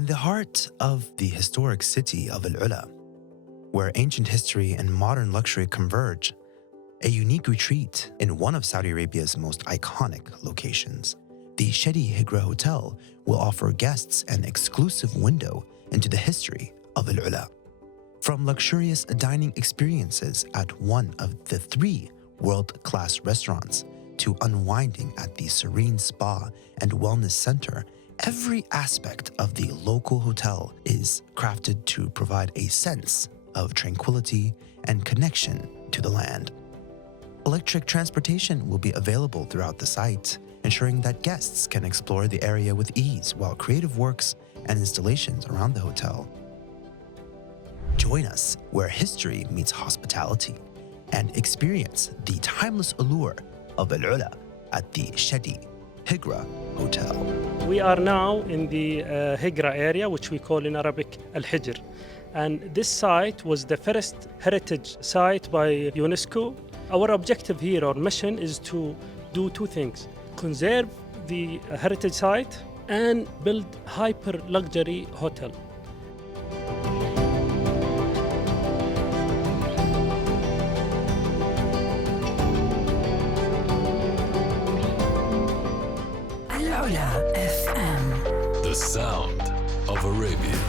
In the heart of the historic city of Al-Ula, where ancient history and modern luxury converge, a unique retreat in one of Saudi Arabia's most iconic locations, the Chedi Hegra Hotel will offer guests an exclusive window into the history of Al-Ula. From luxurious dining experiences at one of the 3 world-class restaurants to unwinding at the serene spa and wellness center, every aspect of the local hotel is crafted to provide a sense of tranquility and connection to the land. Electric transportation will be available throughout the site, ensuring that guests can explore the area with ease while creative works and installations around the hotel. Join us where history meets hospitality and experience the timeless allure of Al-Ula at the Chedi Hegra Hotel. We are now in the Hegra area, which we call in Arabic Al-Hijr. And this site was the first heritage site by UNESCO. Our objective here, our mission, is to do 2 things: conserve the heritage site and build hyper-luxury hotel. Al-Ula FM. The sound of Arabia.